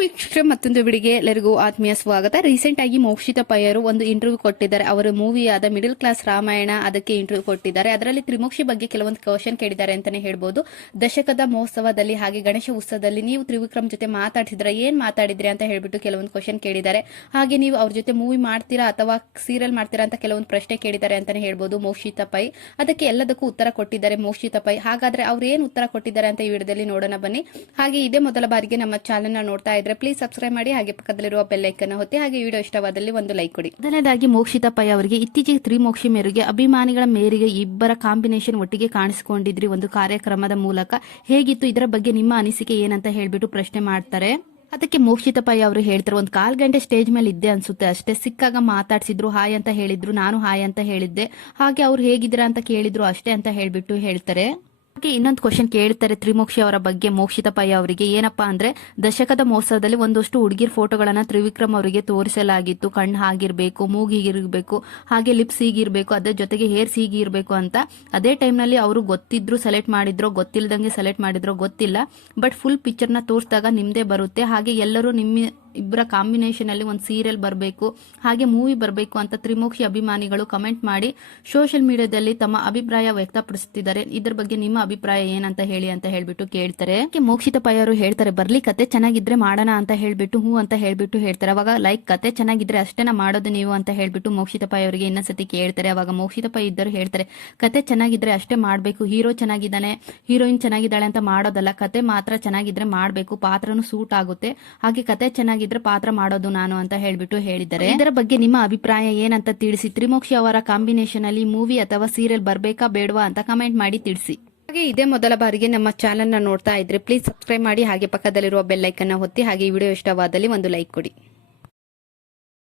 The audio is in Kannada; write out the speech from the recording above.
ವೀಕ್ಷಕರೇ, ಮತ್ತೊಂದು ವಿಡಿಯೋಗೆ ಎಲ್ಲರಿಗೂ ಆತ್ಮೀಯ ಸ್ವಾಗತ. ರೀಸೆಂಟ್ ಆಗಿ ಮೋಕ್ಷಿತಾ ಪೈ ಅವರು ಒಂದು ಇಂಟರ್ವ್ಯೂ ಕೊಟ್ಟಿದ್ದಾರೆ. ಅವರ ಮೂವಿಯಾದ ಮಿಡಲ್ ಕ್ಲಾಸ್ ರಾಮಾಯಣ ಅದಕ್ಕೆ ಇಂಟರ್ವ್ಯೂ ಕೊಟ್ಟಿದ್ದಾರೆ. ಅದರಲ್ಲಿ ತ್ರಿಮೂರ್ತಿ ಬಗ್ಗೆ ಕೆಲವೊಂದು ಕ್ವಶನ್ ಕೇಳಿದ್ದಾರೆ ಅಂತಾನೆ ಹೇಳ್ಬೋದು. ದಶಕದ ಮಹೋತ್ಸವದಲ್ಲಿ ಹಾಗೆ ಗಣೇಶ ಉತ್ಸವದಲ್ಲಿ ನೀವು ತ್ರಿವಿಕ್ರಮ್ ಜೊತೆ ಮಾತಾಡ್ತಿದ್ರ, ಏನ್ ಮಾತಾಡಿದ್ರಿ ಅಂತ ಹೇಳ್ಬಿಟ್ಟು ಕೆಲವೊಂದು ಕ್ವಶನ್ ಕೇಳಿದ್ದಾರೆ. ಹಾಗೆ ನೀವು ಅವ್ರ ಜೊತೆ ಮೂವಿ ಮಾಡ್ತೀರಾ ಅಥವಾ ಸೀರಿಯಲ್ ಮಾಡ್ತೀರಾ ಅಂತ ಕೆಲವೊಂದು ಪ್ರಶ್ನೆ ಕೇಳಿದ್ದಾರೆ ಅಂತಾನೆ ಹೇಳ್ಬೋದು ಮೋಕ್ಷಿತಾ ಪೈ. ಅದಕ್ಕೆ ಎಲ್ಲದಕ್ಕೂ ಉತ್ತರ ಕೊಟ್ಟಿದ್ದಾರೆ ಮೋಕ್ಷಿತಾ ಪೈ. ಹಾಗಾದ್ರೆ ಅವ್ರು ಏನ್ ಉತ್ತರ ಕೊಟ್ಟಿದ್ದಾರೆ ಅಂತ ಈ ವಿಡಿಯೋದಲ್ಲಿ ನೋಡೋಣ ಬನ್ನಿ. ಹಾಗೆ ಇದೇ ಮೊದಲ ಬಾರಿಗೆ ನಮ್ಮ ಚಾನೆಲ್ ನ ನೋಡ್ತಾ ಇದ್ರೆ ಪ್ಲೀಸ್ ಸಬ್ಸ್ಕ್ರೈಬ್ ಮಾಡಿ, ಹಾಗೆ ಪಕ್ಕದಲ್ಲಿರುವ ಬೆಲ್ ಐಕನ್ ಒತ್ತಿ, ಹಾಗೆ ವಿಡಿಯೋ ಇಷ್ಟವಾದಲ್ಲಿ ಒಂದು ಲೈಕ್ ಕೊಡಿ. ಮೊದಲನೇದಾಗಿ ಮೋಕ್ಷಿತಾ ಪೈ ಅವರಿಗೆ ಇತ್ತೀಚೆಗೆ ತ್ರಿಮೋಕ್ಷಿ ಮೇರೆಗೆ ಅಭಿಮಾನಿಗಳ ಮೇರೆಗೆ ಇಬ್ಬರ ಕಾಂಬಿನೇಷನ್ ಒಟ್ಟಿಗೆ ಕಾಣಿಸಿಕೊಂಡಿದ್ರಿ ಒಂದು ಕಾರ್ಯಕ್ರಮದ ಮೂಲಕ. ಹೇಗಿತ್ತು, ಇದರ ಬಗ್ಗೆ ನಿಮ್ಮ ಅನಿಸಿಕೆ ಏನಂತ ಹೇಳ್ಬಿಟ್ಟು ಪ್ರಶ್ನೆ ಮಾಡ್ತಾರೆ. ಅದಕ್ಕೆ ಮೋಕ್ಷಿತಾ ಪೈ ಅವರು ಹೇಳ್ತಾರೆ, ಒಂದು 1/4 ಗಂಟೆ ಸ್ಟೇಜ್ ಮೇಲೆ ಇದ್ದೆ ಅನ್ಸುತ್ತೆ ಅಷ್ಟೇ. ಸಿಕ್ಕಾಗ ಮಾತಾಡ್ಸಿದ್ರು, ಹಾಯ್ ಅಂತ ಹೇಳಿದ್ರು, ನಾನು ಹಾಯ್ ಅಂತ ಹೇಳಿದ್ದೆ. ಹಾಗೆ ಅವ್ರು ಹೇಗಿದ್ದೀರಾ ಅಂತ ಕೇಳಿದ್ರು ಅಷ್ಟೇ ಅಂತ ಹೇಳ್ಬಿಟ್ಟು ಹೇಳ್ತಾರೆ. ಹಾಗೆ ಇನ್ನೊಂದು ಕ್ವಶನ್ ಕೇಳ್ತಾರೆ ತ್ರಿಮೋಕ್ಷಿ ಅವರ ಬಗ್ಗೆ ಮೋಕ್ಷಿತಾ ಪೈ ಅವರಿಗೆ. ಏನಪ್ಪಾ ಅಂದ್ರೆ, ದಶಕದ ಮಹೋತ್ಸವದಲ್ಲಿ ಒಂದಷ್ಟು ಹುಡುಗಿರ್ ಫೋಟೋಗಳನ್ನ ತ್ರಿವಿಕ್ರಮ್ ಅವರಿಗೆ ತೋರಿಸಲಾಗಿತ್ತು. ಕಣ್ಣು ಹಾಗಿರ್ಬೇಕು, ಮೂಗ್ ಹೀಗಿರ್ಬೇಕು, ಹಾಗೆ ಲಿಪ್ಸ್ ಹೀಗಿರ್ಬೇಕು, ಅದ್ರ ಜೊತೆಗೆ ಹೇರ್ಸ್ ಹೀಗಿರ್ಬೇಕು ಅಂತ. ಅದೇ ಟೈಮ್ ನಲ್ಲಿ ಅವರು ಗೊತ್ತಿದ್ರು ಸೆಲೆಕ್ಟ್ ಮಾಡಿದ್ರೋ ಗೊತ್ತಿಲ್ದಂಗೆ ಸೆಲೆಕ್ಟ್ ಮಾಡಿದ್ರೋ ಗೊತ್ತಿಲ್ಲ, ಬಟ್ ಫುಲ್ ಪಿಕ್ಚರ್ ನ ತೋರಿಸಿದಾಗ ನಿಮ್ದೇ ಬರುತ್ತೆ. ಹಾಗೆ ಎಲ್ಲರೂ ನಿಮ್ಮ ಇಬ್ಬರ ಕಾಂಬಿನೇಷನ್ ಅಲ್ಲಿ ಒಂದು ಸೀರಿಯಲ್ ಬರಬೇಕು, ಹಾಗೆ ಮೂವಿ ಬರಬೇಕು ಅಂತ ತ್ರಿಮೋಕ್ಷಿ ಅಭಿಮಾನಿಗಳು ಕಮೆಂಟ್ ಮಾಡಿ ಸೋಷಿಯಲ್ ಮೀಡಿಯಾದಲ್ಲಿ ತಮ್ಮ ಅಭಿಪ್ರಾಯ ವ್ಯಕ್ತಪಡಿಸುತ್ತಿದ್ದಾರೆ. ಇದ್ರ ಬಗ್ಗೆ ನಿಮ್ಮ ಅಭಿಪ್ರಾಯ ಏನಂತ ಹೇಳಿ ಅಂತ ಹೇಳ್ಬಿಟ್ಟು ಕೇಳ್ತಾರೆ. ಮೋಕ್ಷಿತಾ ಪೈ ಅವರು ಹೇಳ್ತಾರೆ, ಬರ್ಲಿ ಕತೆ ಚೆನ್ನಾಗಿದ್ರೆ ಮಾಡೋಣ ಅಂತ ಹೇಳ್ಬಿಟ್ಟು ಹೂ ಅಂತ ಹೇಳ್ಬಿಟ್ಟು ಹೇಳ್ತಾರೆ. ಅವಾಗ ಲೈಕ್ ಕತೆ ಚೆನ್ನಾಗಿದ್ರೆ ಅಷ್ಟೇನ ಮಾಡೋದು ನೀವು ಅಂತ ಹೇಳ್ಬಿಟ್ಟು ಮೋಕ್ಷಿತಾ ಪೈ ಅವರಿಗೆ ಇನ್ನೊಂದ್ಸತಿ ಕೇಳ್ತಾರೆ. ಅವಾಗ ಮೋಕ್ಷಿತಾ ಪೈ ಇದ್ದರು ಹೇಳ್ತಾರೆ, ಕತೆ ಚೆನ್ನಾಗಿದ್ರೆ ಅಷ್ಟೇ ಮಾಡ್ಬೇಕು, ಹೀರೋ ಚೆನ್ನಾಗಿದ್ದಾನೆ ಹೀರೋಯಿನ್ ಚೆನ್ನಾಗಿದ್ದಾಳೆ ಅಂತ ಮಾಡೋದಲ್ಲ, ಕತೆ ಮಾತ್ರ ಚೆನ್ನಾಗಿದ್ರೆ ಮಾಡ್ಬೇಕು, ಪಾತ್ರನು ಸೂಟ್ ಆಗುತ್ತೆ, ಹಾಗೆ ಕತೆ ಚೆನ್ನಾಗಿದ್ರೆ ಪಾತ್ರ ಮಾಡೋದು ನಾನು ಅಂತ ಹೇಳ್ಬಿಟ್ಟು ಹೇಳಿದ್ದಾರೆ. ಇದರ ಬಗ್ಗೆ ನಿಮ್ಮ ಅಭಿಪ್ರಾಯ ಏನಂತ ತಿಳಿಸಿ. ತ್ರಿಮೋಕ್ಷಿ ಅವರ ಕಾಂಬಿನೇಷನ್ ಅಲ್ಲಿ ಮೂವಿ ಅಥವಾ ಸೀರಿಯಲ್ ಬರ್ಬೇಕಾ ಬೇಡವಾ ಅಂತ ಕಮೆಂಟ್ ಮಾಡಿ ತಿಳಿಸಿ. ಹಾಗೆ ಇದೇ ಮೊದಲ ಬಾರಿಗೆ ನಮ್ಮ ಚಾನೆಲ್ ನ ನೋಡ್ತಾ ಇದ್ರೆ ಪ್ಲೀಸ್ ಸಬ್ಸ್ಕ್ರೈಬ್ ಮಾಡಿ, ಹಾಗೆ ಪಕ್ಕದಲ್ಲಿರುವ ಬೆಲ್ ಐಕನ್ ಒತ್ತಿ, ಹಾಗೆ ಈ ವಿಡಿಯೋ ಇಷ್ಟವಾದಲ್ಲಿ ಒಂದು ಲೈಕ್ ಕೊಡಿ.